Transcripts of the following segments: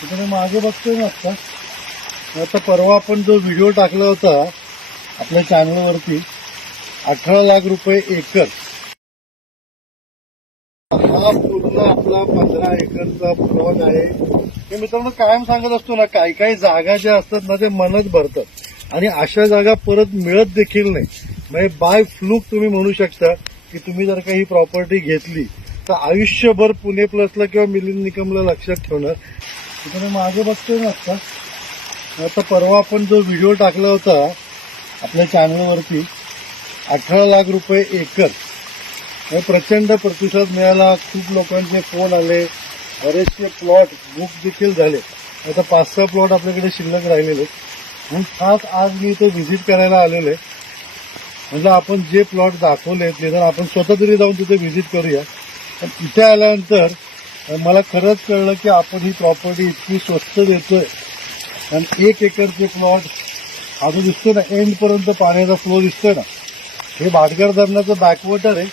तिकडे मागे बघतोय ना आता. आता परवा आपण जो व्हिडिओ टाकला होता आपल्या चॅनलवरती अठरा लाख रुपये एकर. हा पूर्ण आपला पंधरा एकरचा प्लॉट आहे. हे मित्रांनो कायम सांगत असतो ना काही काही जागा ज्या असतात ना ते मनच भरतात. आणि अशा जागा परत मिळत देखील नाही. म्हणजे बाय फ्लूक तुम्ही म्हणू शकता की तुम्ही जर का ही प्रॉपर्टी घेतली तर आयुष्यभर पुणे प्लसला किंवा मिलिंद निकमला लक्षात ठेवणार. तिकडे मागे बघतोय ना आता. आता परवा आपण जो व्हिडिओ टाकला होता आपल्या चॅनलवरती अठरा लाख रुपये एकर. हे प्रचंड प्रतिसाद मिळाला. खूप लोकांचे फोन आले. बरेचसे प्लॉट बुक देखील झाले. आता पाच सहा प्लॉट आपल्याकडे शिल्लक राहिलेले म्हणून खास आज मी इथे व्हिजिट करायला आलेलो आहे. म्हणजे आपण जे प्लॉट दाखवले निदान आपण स्वतः तरी जाऊन तिथे व्हिजिट करूया. पण इथे आल्यानंतर मला खरंच कळलं की आपण ही प्रॉपर्टी इतकी स्वस्त देतोय. आणि एक एकरचे प्लॉट हा जो दिसतोय ना एंडपर्यंत पाण्याचा फ्लो दिसतोय ना. हे भाटघर धरणाचं बॅकवॉटर आहे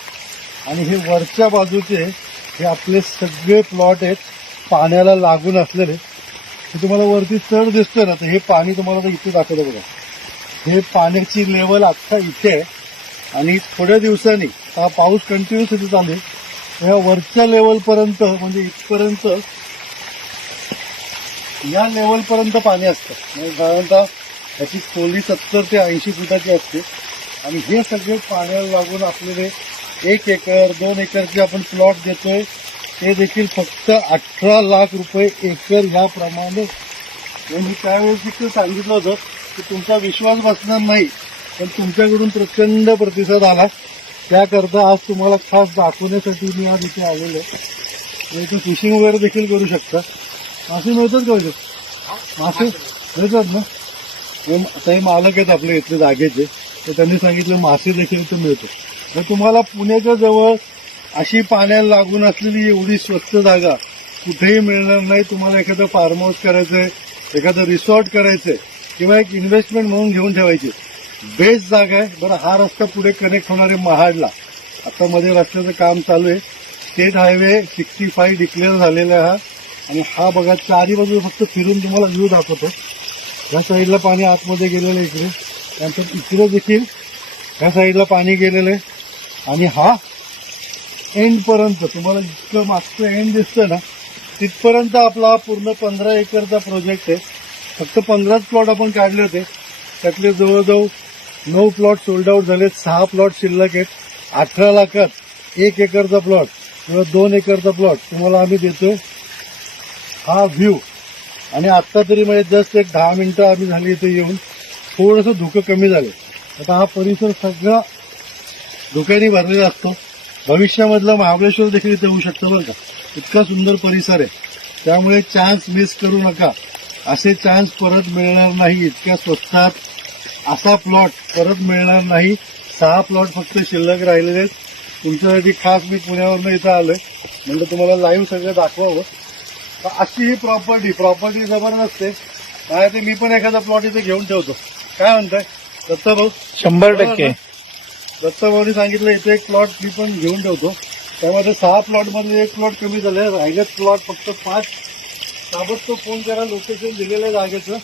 आणि हे वरच्या बाजूचे हे आपले सगळे प्लॉट आहेत पाण्याला लागून असलेले. हे तुम्हाला वरती चढ दिसतोय ना तर हे पाणी तुम्हाला इथे दाखवलं बघा. हे पाण्याची लेवल आत्ता इथे आहे. आणि थोड्या दिवसांनी हा पाऊस कंटिन्यू इथे चालू आहे. या वरच्या लेवलपर्यंत म्हणजे इथपर्यंत या लेवलपर्यंत पाणी असतं. म्हणजे साधारणतः ह्याची खोली सत्तर ते ऐंशी फुटाची असते. आणि हे सगळे पाण्याला लागून आपल्याला एक एकर दोन एकरचे आपण प्लॉट देतोय ते देखील फक्त अठरा लाख रुपये एकर ह्याप्रमाणे. हे मी त्यावेळेस देखील सांगितलं होतं की तुमचा विश्वास बसणार नाही पण तुमच्याकडून प्रचंड प्रतिसाद आला. त्याकरता आज तुम्हाला खास दाखवण्यासाठी मी आज इथे आलेलो आहे. इथे फिशिंग वगैरे देखील करू शकता. मासे मिळतात का मासे मिळतात ना? हे काही मालक आहेत आपले इथले जागेचे. तर त्यांनी सांगितलं मासे देखील इथे मिळतो तर तुम्हाला पुण्याच्या जवळ अशी पाण्याला लागून असलेली एवढी स्वस्त जागा कुठेही मिळणार नाही. तुम्हाला एखादं फार्म हाऊस आहे एखादं रिसॉर्ट करायचं आहे किंवा एक इन्व्हेस्टमेंट म्हणून घेऊन ठेवायची. बेस्ट जागा आहे. बरं हा रस्ता पुढे कनेक्ट होणार आहे महाडला. आता मध्ये रस्त्याचं काम चालू आहे. State highway sixty five declare झालेला आहे हा. आणि हा बघा चारी बाजू फक्त फिरून तुम्हाला व्ह्यू दाखवतो. ह्या साईडला पाणी आतमध्ये गेलेलं आहे इकडे. त्यानंतर इकडे देखील ह्या साईडला पाणी गेलेलं आहे. आणि हा एंडपर्यंत तुम्हाला जितकं मागचं एंड दिसतं ना तिथपर्यंत आपला हा पूर्ण पंधरा एकरचा प्रोजेक्ट आहे. फक्त पंधराच प्लॉट आपण काढले होते. त्यातले जवळजवळ नऊ प्लॉट सोल्ड आउट झालेत सहा प्लॉट शिल्लक आहेत अठरा लाखात एक एकरचा प्लॉट किंवा दोन एकरचा प्लॉट तुम्हाला आम्ही देतो हा व्ह्यू. आणि आत्ता तरी म्हणजे जस्ट एक दहा मिनिटं आम्ही झाली इथे येऊन. थोडंसं धुकं कमी झालं. आता हा परिसर सगळा धुक्याने भरलेला असतो. भविष्यामधला महाबळेश्वर देखील इथे होऊ शकतं बरं का. इतका सुंदर परिसर आहे. त्यामुळे चान्स मिस करू नका. असे चान्स परत मिळणार नाही. इतक्या स्वस्तात असा प्लॉट परत मिळणार नाही. सहा प्लॉट फक्त शिल्लक राहिलेले आहेत. तुमच्यासाठी खास मी पुण्यावरनं इथं आलोय. म्हणजे तुम्हाला लाईव्ह सगळं दाखवावं. तर अशी ही प्रॉपर्टी प्रॉपर्टी जबरदस्त आहे. काय ते मी पण एखादा प्लॉट इथे घेऊन ठेवतो. काय म्हणताय? दत्ता भाऊ शंभर टक्के. दत्ता भाऊनी सांगितलं इथे एक प्लॉट मी पण घेऊन ठेवतो. त्यामध्ये सहा प्लॉटमध्ये एक प्लॉट कमी झाले. राहिलेत प्लॉट फक्त पाच. ताबडतोब फोन करा लोकेशन दिलेलं आहे जागेचं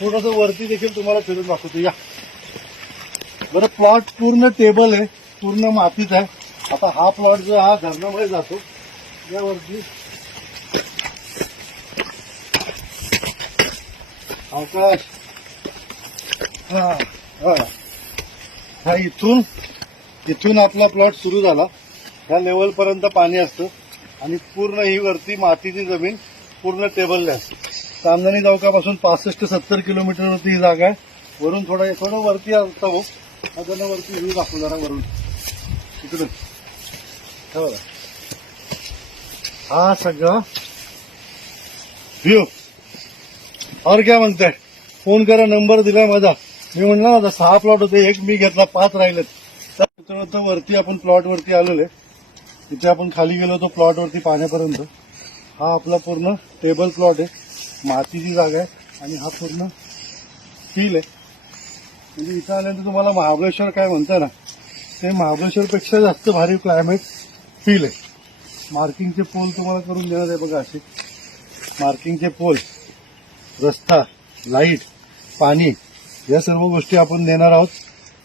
थोडंसं वरती देखील तुम्हाला फिरून दाखवतो. या. बरं प्लॉट पूर्ण टेबल आहे. पूर्ण मातीत आहे. आता हा प्लॉट जो हा धरणामुळे जातो. यावरती अवकाश. हा हा. इथून इथून आपला प्लॉट सुरू झाला. ह्या लेवलपर्यंत पाणी असतं. आणि पूर्ण ही वरती मातीची जमीन पूर्ण टेबलला असते. चांदणी चौकापासून पासष्ट सत्तर किलोमीटरवरती ही जागा आहे. वरून थोडं थोडं वरती असता हो. हा त्यांना वरती व्ह्यू दाखवू जरा वरून. इकडून बघा. हा सगळा व्ह्यू. और काय म्हणताय? फोन करा नंबर दिला माझा. मी म्हणला माझा आता सहा प्लॉट होते एक मी घेतला पाच राहिलेत. तर वरती आपण प्लॉटवरती आलेलो आहे. तिथे आपण खाली गेलो होतो प्लॉटवरती पाण्यापर्यंत. हा आपला पूर्ण टेबल प्लॉट आहे. मातीची जागा आहे आणि हा पूर्ण हिल आहे. म्हणजे इथं आल्यानंतर तुम्हाला महाबळेश्वर काय म्हणता ना ते महाबळेश्वरपेक्षा जास्त भारी क्लायमेट फील आहे. मार्किंगचे पोल तुम्हाला करून देणार आहे बघा असे. मार्किंगचे पोल रस्ता लाइट पाणी या सर्व गोष्टी आपण देणार आहोत.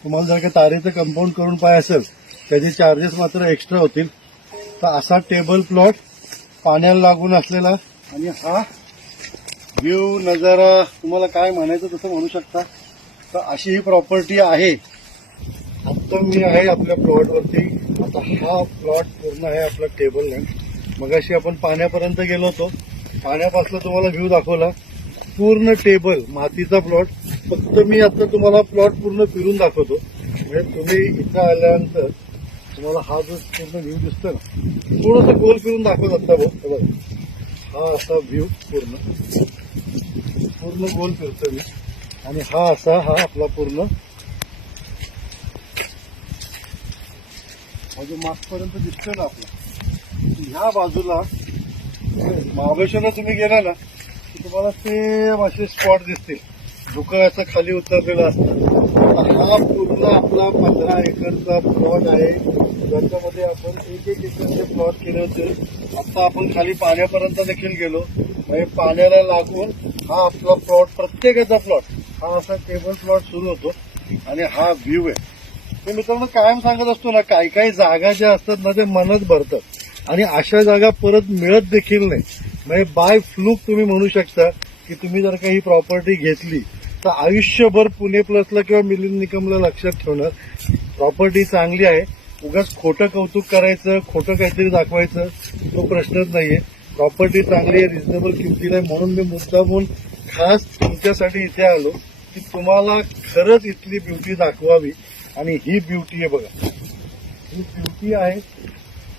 तुम्हाला जर का तारेचं कंपाऊंड करून पाहिजे असेल त्याचे चार्जेस मात्र एक्स्ट्रा होतील. तर असा टेबल प्लॉट पाण्याला लागून असलेला आणि हा व्ह्यू नजारा तुम्हाला काय म्हणायचं तसं म्हणू शकता. तर अशी ही प्रॉपर्टी आहे. आत्ता मी आहे आपल्या प्लॉटवरती आता हा प्लॉट पूर्ण आहे आपला टेबल लँड मगाशी आपण पाण्यापर्यंत गेलो होतो. पाण्यापासून तुम्हाला व्ह्यू दाखवला. पूर्ण टेबल मातीचा प्लॉट फक्त मी आता तुम्हाला प्लॉट पूर्ण फिरून दाखवतो. म्हणजे तुम्ही इथं आल्यानंतर तुम्हाला हा जो पूर्ण व्ह्यू दिसतो ना थोडंसं गोल फिरून दाखवत असता भाऊ. बघा. हा असा व्ह्यू पूर्ण. पूर्ण गोल फिरतो मी. आणि हा असा हा आपला पूर्ण. हा जो मागपर्यंत दिसतोय ना आपला. ह्या बाजूला महाबळेश्वरला तुम्ही गेला ना की तुम्हाला सेम असे स्पॉट दिसतील. धुकं खाली उतरलेलं असतं. हा पूर्ण आपला पंधरा एकरचा प्लॉट आहे. ज्याच्यामध्ये आपण एक एक एकरचे प्लॉट केले होते आता आपण खाली पाण्यापर्यंत देखील गेलो. म्हणजे पाण्याला लागून हा आपला प्लॉट प्रत्येकाचा प्लॉट हा असा टेबल प्लॉट सुरू होतो. आणि हा व्ह्यू आहे. मी मित्रांनो कायम सांगत असतो ना काही काही जागा ज्या असतात ना ते मनच भरतात. आणि अशा जागा परत मिळत देखील नाही. म्हणजे बाय फ्लूक तुम्ही म्हणू शकता की तुम्ही जर का ही प्रॉपर्टी घेतली तर आयुष्यभर पुणे प्लसला किंवा मिलिंद निकमला लक्षात ठेवणार. प्रॉपर्टी चांगली आहे उगाच खोटं कौतुक करायचं खोटं काहीतरी दाखवायचं तो प्रश्नच नाहीये. प्रॉपर्टी चांगली आहे रिझनेबल किमतीला आहे म्हणून मी मुद्दामून खास तुमच्यासाठी इथे आलो की तुम्हाला खरंच इथली ब्युटी दाखवावी. आणि ही ब्युटी आहे बघा. ही ब्युटी आहे.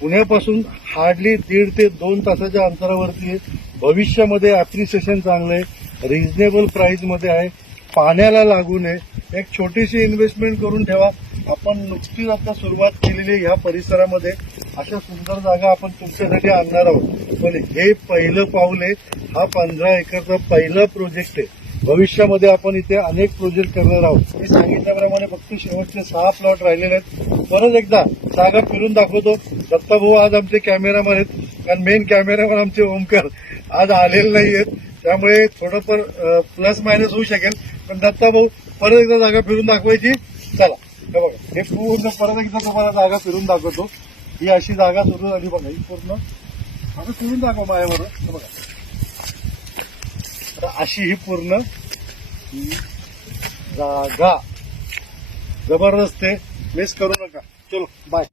पुण्यापासून हार्डली दीड ते दोन तासाच्या अंतरावरती आहे. भविष्यामध्ये अप्रिसिएशन चांगलं आहे. रिझनेबल प्राईजमध्ये आहे. पाण्याला लागून आहे एक छोटीशी इन्व्हेस्टमेंट करून ठेवा. आपण नुकतीच आता सुरुवात केलेली आहे ह्या परिसरामध्ये. अशा सुंदर जागा आपण तुमच्यासाठी आणणार आहोत. पण हे पहिलं पाऊल आहे. हा पंधरा एकरचा पहिला प्रोजेक्ट आहे. भविष्यामध्ये आपण इथे अनेक प्रोजेक्ट करणार आहोत. मी सांगितल्याप्रमाणे फक्त शेवटचे सहा प्लॉट राहिलेले आहेत. परत एकदा जागा फिरून दाखवतो. दत्ताभाऊ आज आमचे कॅमेरामन आहेत. कारण मेन कॅमेरामन आमचे ओमकार आज आलेले नाही आहेत त्यामुळे थोडंफार प्लस मायनस होऊ शकेल. पण दत्ताभाऊ परत एकदा जागा फिरून दाखवायची. चला. बघा हे पूर्ण परत एकदा तुम्हाला जागा फिरून दाखवतो. ही अशी जागा सुरू झाली बघा ही पूर्ण. आता फिरून दाखवा माझ्यावर बघा. अशी ही पूर्ण ही जागा. जबरदस्त आहे. मिस करू नका. चलो बाय